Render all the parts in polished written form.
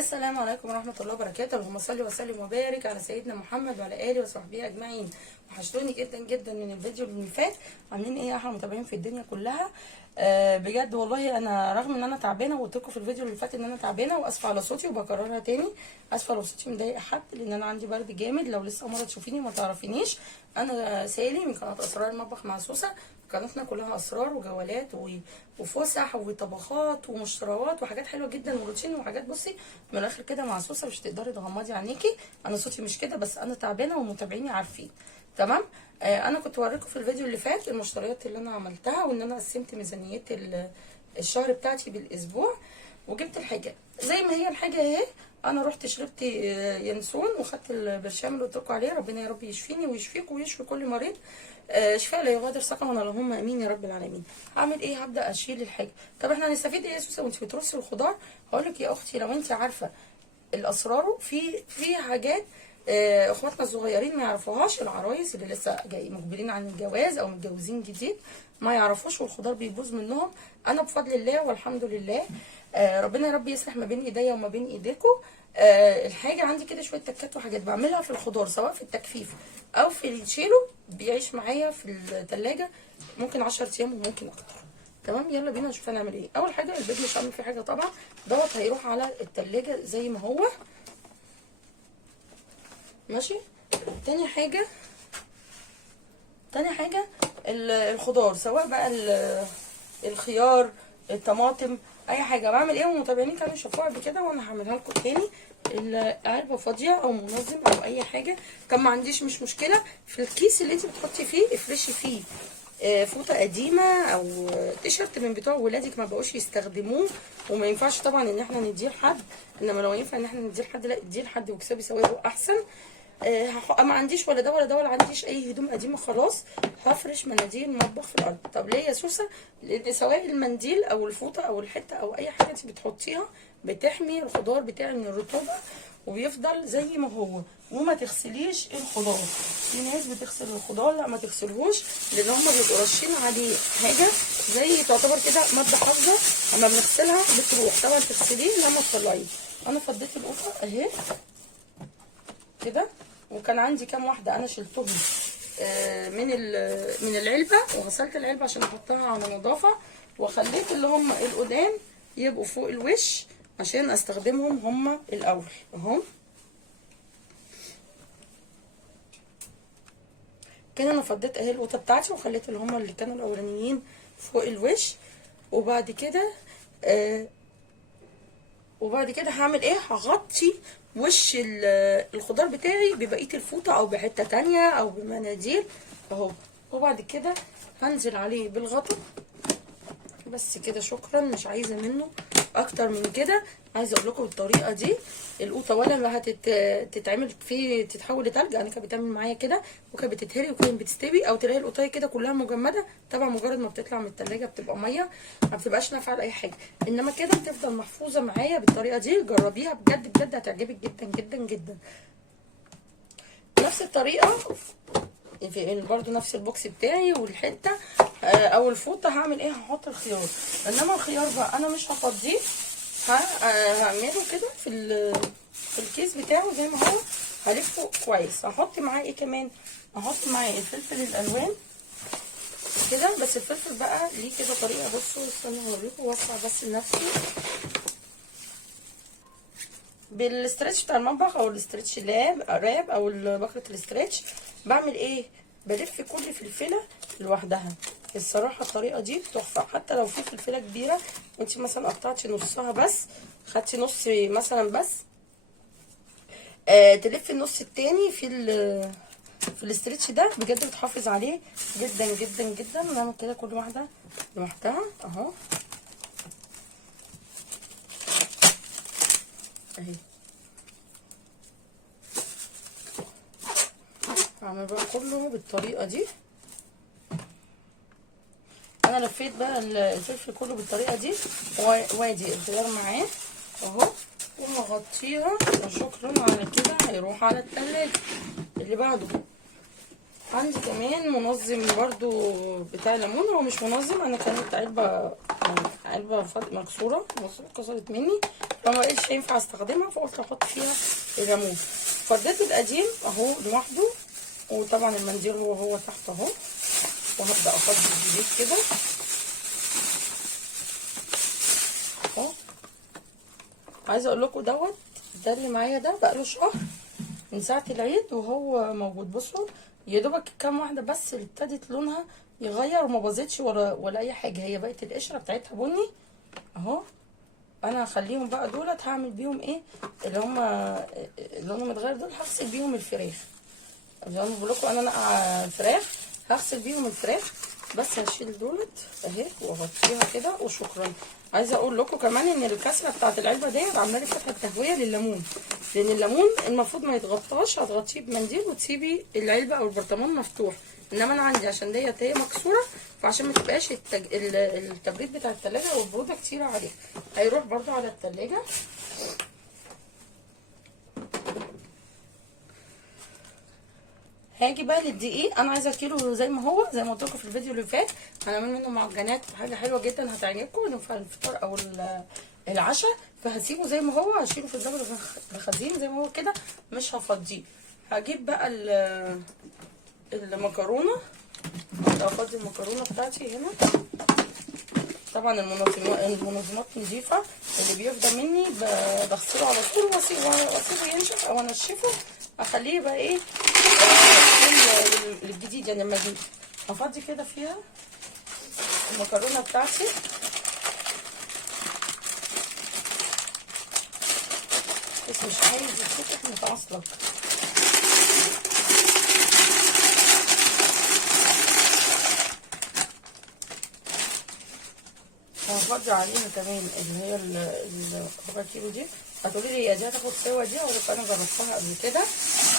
السلام عليكم ورحمة الله وبركاته. اللهم صل وسلم وبارك على سيدنا محمد وعلى آله وصحبه أجمعين. وحشتوني جدا جدا من الفيديو اللي فات. عاملين ايه يا احلى متابعين في الدنيا كلها؟ بجد والله انا رغم ان انا تعبانه، وقلت لكم في الفيديو اللي فات ان انا تعبانه واسفه على صوتي وبكررها تاني. اسفه لو صوتي مضايق حد، لان انا عندي برد جامد. لو لسه مره تشوفيني وما تعرفينيش، انا سالي من قناه اسرار المطبخ مع سوسه. قناتنا كلها اسرار وجولات وفسح وطبخات ومشتروات وحاجات حلوه جدا وروتين وحاجات. بصي من الاخر كده مع سوسه مش تقدري تغمضي عينيكي. انا صوتي مش كده، بس انا تعبانه ومتابعيني عارفين. تمام. انا كنت بوريكم في الفيديو اللي فات المشتريات اللي انا عملتها، وان انا قسمت ميزانيه الشهر بتاعتي بالاسبوع، وجبت الحاجه زي ما هي الحاجه اهي. انا رحت شربت ينسون وخدت البرشام اللي قلت لكم عليه. ربنا يا رب يشفيني ويشفيكم ويشفي كل مريض. شفاء لا يغادر سقما، اللهم امين يا رب العالمين. هعمل ايه؟ هبدا اشيل الحاجه. طب احنا هنستفيد ايه يا سوسه وانت بترصي الخضار؟ هقول لك يا اختي، لو انت عارفه الاسرار في حاجات اخواتنا الصغيرين ما يعرفوهاش، العرايس اللي لسه جاي مقبلين عن الجواز او متجوزين جديد ما يعرفوش، والخضار بيبوظ منهم. انا بفضل الله والحمد لله ربنا يا رب يصلح ما بين ايديا وما بين ايديكم. الحاجه عندي كده شويه تكات وحاجات بعملها في الخضار، سواء في التجفيف او في الشيلو، بيعيش معايا في الثلاجه ممكن 10 ايام وممكن اكتر. تمام، يلا بينا نشوف هنعمل ايه. اول حاجه البيض مش هعمل فيه حاجه طبعا، دوت هيروح على الثلاجه زي ما هو ماشي. تاني حاجه الخضار، سواء بقى الخيار، الطماطم، اي حاجه بعمل ايه. ومتابعيني كانوا شافوها قبل كده وانا هعملها لكم تاني. العلبه فاضيه او منظم او اي حاجه، كان ما عنديش مش مشكله. في الكيس اللي انت بتحطي فيه افرشي فيه فوطه قديمه او تيشرت من بتوع ولادك ما بقوش يستخدموه. وما ينفعش طبعا ان احنا نديه لحد، انما لو ينفع ان احنا نديه لحد لا اديه لحد واكسبي ثوابه احسن. ما عنديش ولا ده ولا ده، ولا عنديش اي هدوم قديمه، خلاص هفرش مناديل المطبخ في الارض. طب ليه يا سوسه؟ لان سواء المنديل او الفوطه او الحته او اي حاجه انت بتحطيها بتحمي الخضار بتاعي من الرطوبه، وبيفضل زي ما هو. وما تغسليش الخضار. في ناس بتغسل الخضار، لا ما تغسلهوش، لان هم بيبقوا رشين عليه حاجه زي تعتبر كده ماده حافظه، اما بنغسلها بتروح. طبعا تغسليه لما تطلعيه. انا فضيت القطه اهي كده، وكان عندي كام واحده انا شلتهم من العلبه، وغسلت العلبه عشان احطها على نظافه، وخليت اللي هم القدام يبقوا فوق الوش عشان استخدمهم هم الاول اهو. كده انا فضيت اهي القطه بتاعتي، وخليت اللي هم اللي كانوا الاولانيين فوق الوش. وبعد كده هعمل ايه؟ هغطي وش الخضار بتاعي ببقيه الفوطه او بحته تانية او بمناديل اهو. وبعد كده هنزل عليه بالغطا بس كده. شكرا، مش عايزه منه اكتر من كده. عايزه اقول لكم الطريقه دي القوطه ولا هتتعمل فيه تتحول لتلج. انا كانت بتعمل معايا كده، وكانت بتتهري وكانت بتستوي، او تلاقي القوطه كده كلها مجمده. طبعا مجرد ما بتطلع من التلاجة بتبقى ميه، ما بتبقاش نافعه لاي حاجه. انما كده بتفضل محفوظه معايا بالطريقه دي. جربيها بجد بجد هتعجبك جدا جدا جدا. نفس الطريقه برضو نفس البوكس بتاعي والحته او الفوطه هعمل ايه؟ هحط الخيار. انما الخيار بقى انا مش هفضيه، هعمله كده في الكيس بتاعه زي ما هو، هلفه كويس. هحط معاه ايه كمان؟ هحط معاه الفلفل الالوان كده. بس الفلفل بقى ليه كده طريقه، بصوا استنوا هوريكم. وسع بس لنفسي بالاسترتش بتاع المطبخ او الاسترتش راب او بكره الاسترتش. بعمل ايه؟ بلف كل فلفله لوحدها. الصراحه الطريقه دي تحفه. حتى لو في فلفله كبيره وانت مثلا قطعتي نصها بس، خدتي نص مثلا بس، تلفي النص التاني في الاسترتش ده، بجد بتحافظ عليه جدا جدا جدا. نعمل كده كل واحده لوحدها اهو اهي. هعمل بقى كله بالطريقه دي. انا لفيت بقى الفلفل كله بالطريقه دي، وادي الخيار معاه اهو، ومغطيها. وشكرا على كده هيروح على التلاجة. اللي بعده عندي كمان منظم برضو بتاع ليمون. هو مش منظم، انا كانت علبه مكسوره اتكسرت مني، فما بقتش ينفع استخدمها، فقلت احط فيها الليمون. فضيت القديم اهو لوحده، وطبعا المنديل هو تحت اهو، وهبدا افضي الجديد كده اهو. عايزه اقول لكم ده اللي معايا ده بقاله شهر من ساعه العيد وهو موجود. بصوا يا دوبك كام واحده بس اللي ابتدت لونها يغير، وما باظتش ولا اي حاجه، هي بقت القشره بتاعتها بني اهو. انا هخليهم بقى دولت هعمل بيهم ايه اللي هم لونهم متغير دول، هغسل بيهم الفراخ. زي ما بقول لكم انا نقع فراخ، هغسل بيهم الفراخ. بس هشيل دولت اهي واغطيها كده وشكرا. عايزه اقول لكم كمان ان الكسره بتاعت العلبه ديت عامله لي فتحه تهويه لليمون، لان الليمون المفروض ما يتغطاش، هتغطيه بمنديل وتسيبي العلبه او البرطمان مفتوح. انما انا عندي عشان ديت هي مكسوره، فعشان ما تبقاش التبريد بتاع التلاجة والبروده كتيره عليها، هيروح برضو على التلاجة. هاجي بقى للدقيق، انا عايزه كيلو زي ما هو، زي ما قلت لكم في الفيديو اللي فات، هنعمل منه معجنات وحاجه حلوه جدا هتعجبكم في الفطار او العشاء. فهسيبه زي ما هو، هشيله في الدبل الخزين زي ما هو كده، مش هفضيه. هجيب بقى المكرونه، افضي المكرونه بتاعتي هنا. طبعا المنظمات نضيفه، اللي بيفضى مني بغسله على طول واسيبه ينشف او انشفه، اخليه بقى ايه الجديد. يعني لما اجي افضي كده فيها المكرونه بتاعتي، بس مش عايز يتفتح متعصلك. هفضي عليها كمان اللي هي الربع كيلو دي. هتقولي لي يا دي هتاخد سوا دي، اقول لك انا جربتها قبل كده.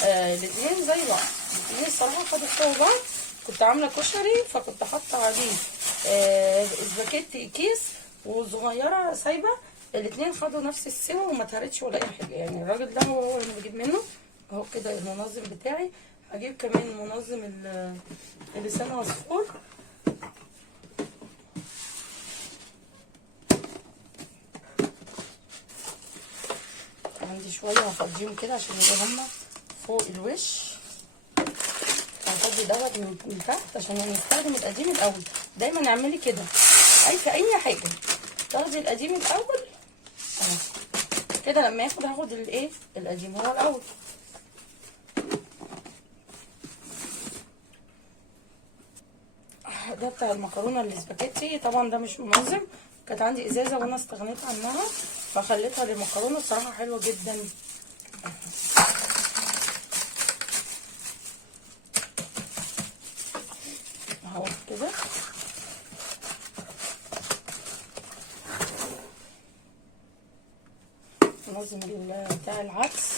الاتنين زي بعض، الاتنين الصراحه خدوا سوا بعض. كنت عامله كشري فكنت حاطه عليه سباكيتي كيس وصغيره سايبه، الاتنين خدوا نفس السوا وما اتهرتش ولا اي حاجه. يعني الراجل ده هو اللي بجيب منه اهو كده المنظم بتاعي. هجيب كمان منظم اللسان عصفور، عندي شويه هفضيهم كده عشان يبقوا هما فوق الوش. هفضي دوت من تحت عشان نستخدم القديم الاول. دايما اعملي كده في اي حاجه، تاخدي القديم الاول اهو كده. لما هاخد الايه القديم هو الاول. ده بتاع المكرونه الاسباجيتي، طبعا ده مش منظم، كانت عندي ازازه وانا استغنيت عنها فخليتها للمكرونه، الصراحه حلوه جدا اهو كده. منظم بتاع العدس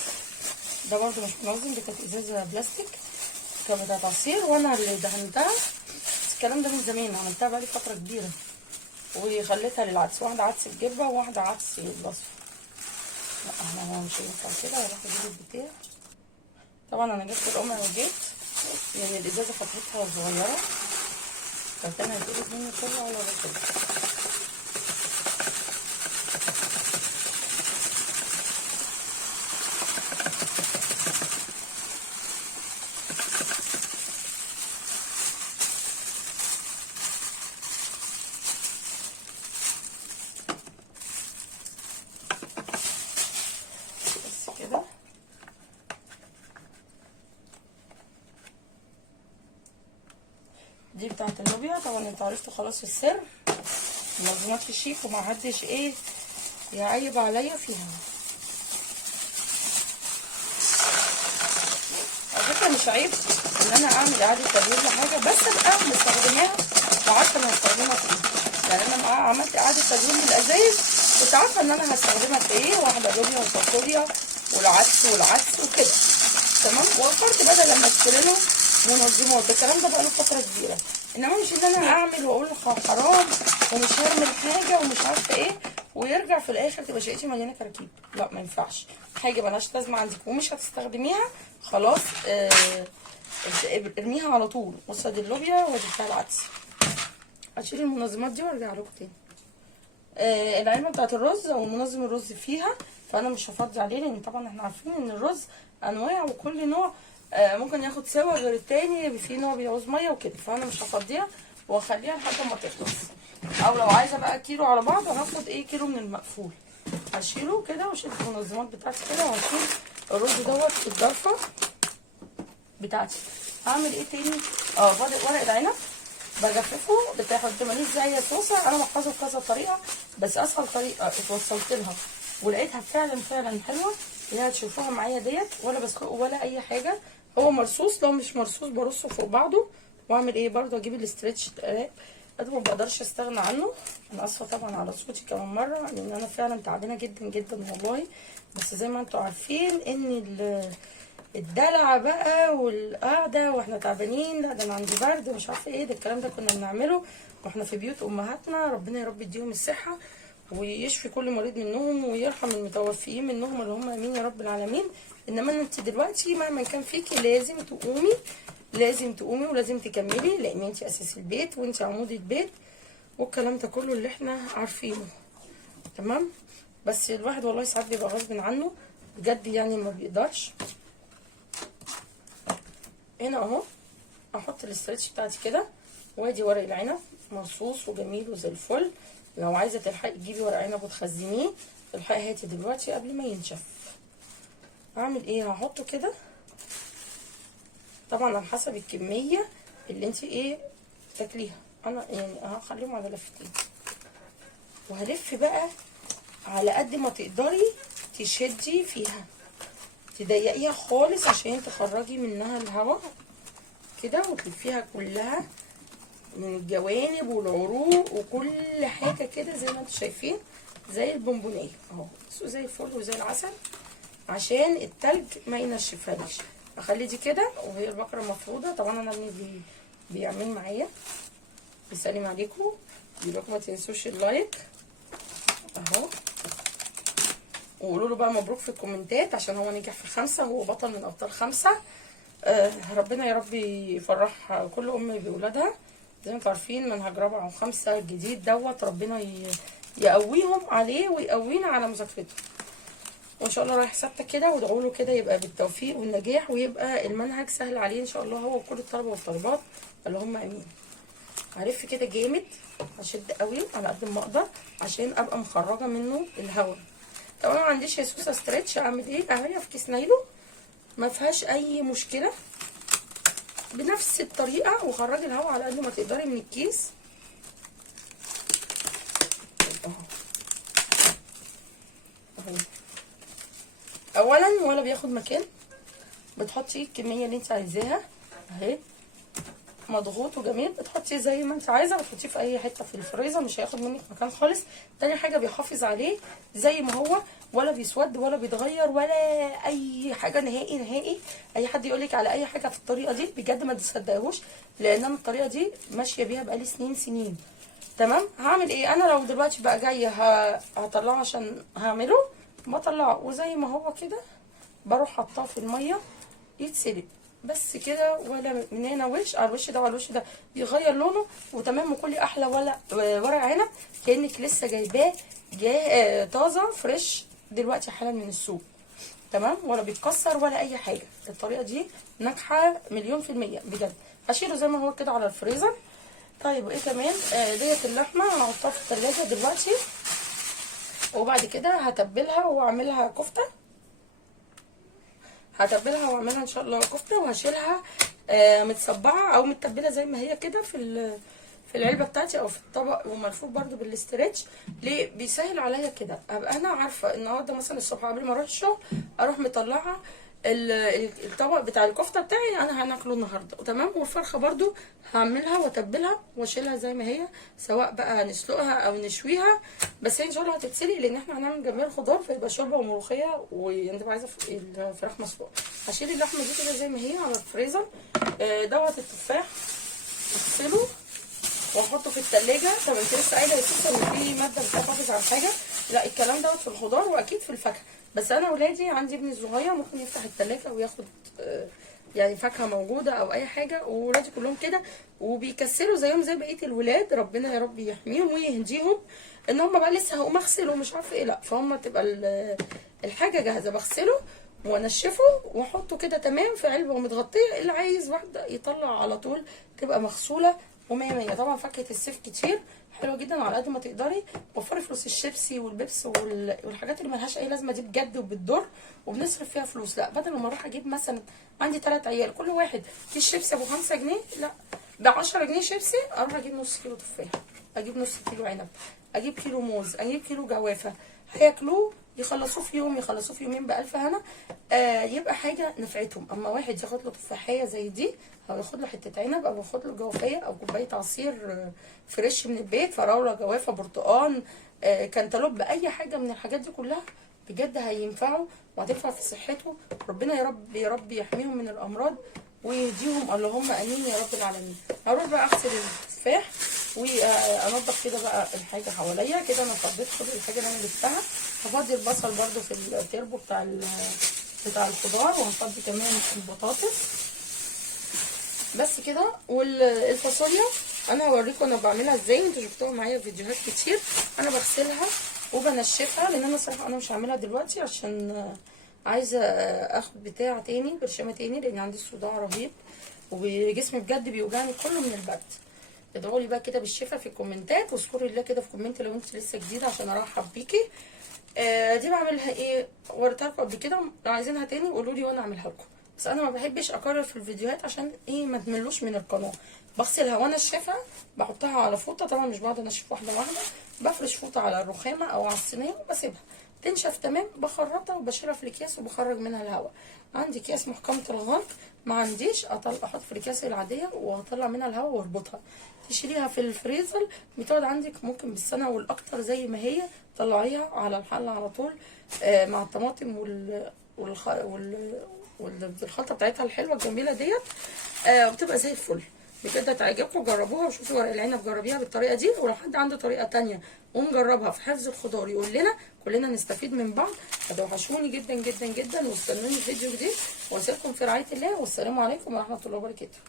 ده برضو مش منظم، دي كانت ازازه بلاستيك كانت بتاعت عصير وانا اللي دهنتها. الكلام ده من زمان، عملتها بقالي فتره كبيره وخليتها للعدس، واحده عدس بجبه وواحده عدس بالاصفر. لا احنا مش هينفع كده، هروح اجيب البتاع. طبعا انا جبت القمع وجيت، يعني الازازه فتحتها صغيره كانت انا هتقلب مني كله على الرصيد. دي بتاعت اللوبيا. طبعا انتوا عرفتوا خلاص السر، منظمات في الشيك وما حدش يعيب عليا فيها. على فكره مش عيب ان انا اعمل اعاده تدوير لحاجه، بس ابقى مستخدماها وعارفه انا هستخدمها في ايه. يعني انا عملت اعاده تدوير للازايز كنت عارفه ان انا هستخدمها في ايه، واحده لوبيا وفاصوليا والعدس وكده تمام. وفرت بدل لما اشتري له منظمات. الكلام ده بقاله فتره كبيره، انما مش ان انا اعمل واقول حرام ومش هرمي حاجه ومش عارفه ايه، ويرجع في الاخر تبقى شقتي مليانه كراكيب. لا ما ينفعش، حاجه ملهاش لازمه عندك ومش هتستخدميها خلاص ارميها على طول. بصي دي اللوبيا ودي بتاع العدس. هشيل المنظمات دي وارجع لكم تاني. العلبه بتاعت الرز او المنظم الرز فيها، فانا مش هفضي عليه لان طبعا احنا عارفين ان الرز انواع وكل نوع ممكن ياخد سوا غير التاني، في نوع بيعوز ميه وكده، فانا مش هفضيها واخليها لحد ما تخلص. او لو عايزه بقى كيلو على بعض هاخد كيلو من المقفول، هشيله كده واشيل المنظمات بتاعتي كده، وهشيل الرز دوت في الضرفه بتاعتي. هعمل ايه تاني؟ ورق العنب بجففه، بتاخد ماليش زي صوصه، انا بحفظه بكذا طريقه، بس اسهل طريقه اتوصلت لها ولقيتها فعلا فعلا حلوه اللي هتشوفوها معايا ديت، ولا بسلقه ولا اي حاجه، هو مرصوص، لو مش مرصوص برصه فوق بعضه. واعمل ايه برضو؟ اجيب الاسترتش ده ما بقدرش استغنى عنه. انا اسفه طبعا على صوتي كمان مره لان انا فعلا تعبانه جدا جدا والله، بس زي ما انتم عارفين ان الدلع بقى والقعده واحنا تعبانين، لا ده انا عندي برد مش عارفه ايه ده، الكلام ده كنا بنعمله واحنا في بيوت امهاتنا، ربنا يا رب يديهم الصحه ويشفي كل مريض منهم ويرحم المتوفيين منهم اللي هم امين يا رب العالمين. انما انت دلوقتي مهما كان فيكي لازم تقومي، لازم تقومي ولازم تكملي، لان انت اساس البيت وانت عمود البيت والكلام ده كله اللي احنا عارفينه. تمام؟ بس الواحد والله ساعات بيبقى غصب عنه بجد، يعني ما بيقدرش. هنا اهو احط الاسترتش بتاعتي كده، وادي ورق العنب مرصوص وجميل وزي الفل. لو عايزه تلحقي تجيبي ورق عنب وتخزنيه الحقي هاتي دلوقتي قبل ما ينشف. هعمل ايه؟ هحطه كده طبعا على حسب الكميه اللي انت تاكليها، انا يعني هخليهم على لفتين، وهلف بقى على قد ما تقدري تشدي فيها، تضيقيها خالص عشان تخرجي منها الهواء كده، وتلفيها كلها من الجوانب والعروق وكل حاجه كده زي ما انتم شايفين، زي البونبونيه اهو، زي الفل وزي العسل، عشان التلج ما ينشفهاش. اخلي دي كده وهي البقره مفروضه. طبعا انا ابني بيعمل معايا، بيسلم عليكم، بيقول ما تنسوش اللايك اهو، وقولوا له بقى مبروك في الكومنتات عشان هو نجح في 5، هو بطل من ابطال 5. ربنا يا رب يفرح كل ام بولادها. زي ما انتم عارفين منهج 4 و5 الجديد دوت، ربنا يقويهم عليه ويقوينا على مذاكرته، وان شاء الله رايح ثابته كده، وادعوا له كده يبقى بالتوفيق والنجاح، ويبقى المنهج سهل عليه ان شاء الله هو وكل الطلبه والطالبات اللي هم امين. هلف كده جامد، هشد قوي على قد ما اقدر عشان ابقى مخرجه منه الهواء. طب انا ما عنديش يا سوسه ستريتش، اعمل ايه؟ اعملها في كيس نايلون ما فيهاش اي مشكله، بنفس الطريقه، وخرجي الهواء على قد ما تقدري من الكيس اهو اهو. اولا ولا بياخد مكان، بتحطي الكميه اللي انت عايزاها اهي، مضغوط وجميل، بتحطيه زي ما انت عايزه وتحطيه في اي حته في الفريزر، مش هياخد منك مكان خالص. تاني حاجه بيحافظ عليه زي ما هو، ولا بيسود ولا بيتغير ولا اي حاجه نهائي نهائي. اي حد يقولك على اي حاجه في الطريقه دي بجد ما تصدقوش، لان انا الطريقه دي ماشيه بيها بقالي سنين. تمام؟ هعمل ايه؟ انا لو دلوقتي بقى جايه هطلعه عشان هعمله، بطلعه وزي ما هو كده بروح حاطاه في الميه يتسلق بس كده، ولا من هنا وش على الوش ده وعلى الوش ده بيغير لونه وتمام. وكلي احلى ولا ورق عنب كانك لسه جايباه طازه فريش دلوقتي حالا من السوق. تمام؟ ولا بيتكسر ولا اي حاجه، الطريقه دي ناجحه 100% بجد. هشيله زي ما هو كده على الفريزر. طيب وايه كمان؟ ديت اللحمه هحطها في التلاجة دلوقتي، وبعد كده هتبلها واعملها كفته، هتبلها واعملها ان شاء الله كفته، وهشيلها متصبعه او متبله زي ما هي كده في العلبه بتاعتي او في الطبق، وملفوف برده بالاسترتش. ليه؟ بيسهل عليا كده، ابقى انا عارفه النهارده مثلا الصبح قبل ما اروح الشغل اروح مطلعه الطبق بتاع الكفته بتاعي انا هناكله النهارده تمام. والفرخه برده هعملها واتبلها واشيلها زي ما هي، سواء بقى نسلقها او نشويها، بس هي ان شاء الله هتتسلق لان احنا هنعمل جنبها الخضار فيبقى شوربه وملوخيه، وانت عايزه الفراخ مسلوقه. هشيل اللحمه دي كده زي ما هي على الفريزر. دوت التفاح اغسله واحطه في التلاجة. طب انت لسه قايله يا سوسه ان في ماده بتحافظ على حاجه؟ لا، الكلام دوت في الخضار واكيد في الفاكهه، بس انا ولادي عندي ابني الصغير ممكن يفتح التلاجة وياخد يعني فاكهه موجوده او اي حاجه، وولادي كلهم كده وبيكسلوا زيهم زي بقيه الولاد. ربنا يا رب يحميهم ويهديهم. ان هم بقى لسه هقوم اغسل ومش عارفه ايه، لا فهم تبقى الحاجه جاهزه، بغسله وانشفه واحطه كده تمام في علبه ومتغطيه. اللي عايز واحده يطلع على طول تبقى مغسوله ومية مية. طبعا فاكهه الصيف كتير حلوه جدا، على قد ما تقدري وفري فلوس الشيبسي والبيبس والحاجات اللي ملهاش اي لازمه دي بجد وبتضر وبنصرف فيها فلوس. لا، بدل ما اروح اجيب مثلا، عندي 3 عيال كل واحد كيس شيبسي ابو 5 جنيه، لا ب 10 جنيه شيبسي اروح اجيب نص كيلو تفاح، اجيب نص كيلو عنب، اجيب كيلو موز، اجيب كيلو جوافه، هياكلوه يخلصوه في يوم، يخلصوه في يومين بألف هنا. يبقى حاجه نفعتهم. اما واحد ياخد له تفاحيه زي دي، او ياخد له حته عنب، او ياخد له جوافيه او كوبايه عصير فريش من البيت، فراوله، جوافه، برتقان، كانتالوب، اي حاجه من الحاجات دي كلها بجد هينفعوا وهتنفع في صحته. ربنا يا رب يا رب يحميهم من الامراض ويهديهم، اللهم امين يا رب العالمين. هروح بقى اغسل التفاح وانضف كده بقى الحاجه حواليا كده. انا فضيت كل الحاجه اللي انا جبتها. هفضي البصل برده في التربو بتاع الخضار، وهفضي كمان البطاطس بس كده. والفاصوليا انا هوريكم انا بعملها ازاي، انتوا شفتوها معايا في فيديوهات كتير. انا بغسلها وبنشفها، لان انا صراحه انا مش هعملها دلوقتي عشان عايزه اخد بتاع تاني، برشامه تاني، لان عندي صداع رهيب وجسمي بجد بيوجعني كله من البرد. ادعوا لي بقى كده بالشفا في الكومنتات، واذكروا الله كده في كومنت لو انت لسه جديده عشان ارحب بيكي. دي بعملها ايه، وريتها لكم قبل كده، لو عايزينها تاني قولوا لي وانا اعملها لكم. بس انا ما بحبش اكرر في الفيديوهات عشان ايه ما تملوش من القناه. بغسلها وانشفها، بحطها على فوطه، طبعا مش بقعد انشف واحده واحده، بفرش فوطه على الرخامه او على الصينيه وبسيبها تنشف تمام. بخرطها وبشيلها في الاكياس وبخرج منها الهواء. عندي اكياس محكمه الغلق، ما عنديش احط في الاكياس العاديه واطلع منها الهواء واربطها. تشيليها في الفريزر، بتقعد عندك ممكن بالسنه والاكتر زي ما هي. طلعيها على الحله على طول مع الطماطم والخلطه بتاعتها الحلوه الجميله ديت، وبتبقى زي الفل. بجد هتعجبكم، جربوها وشوفوا ورق العنب، جربيها بالطريقه دي. ولو حد عنده طريقه تانية ونجربها في حفظ الخضار يقول لنا، كلنا نستفيد من بعض. هتوحشوني جدا جدا جدا، واستنوني في فيديو جديد، واسيبكم في رعايه الله، والسلام عليكم ورحمه الله وبركاته.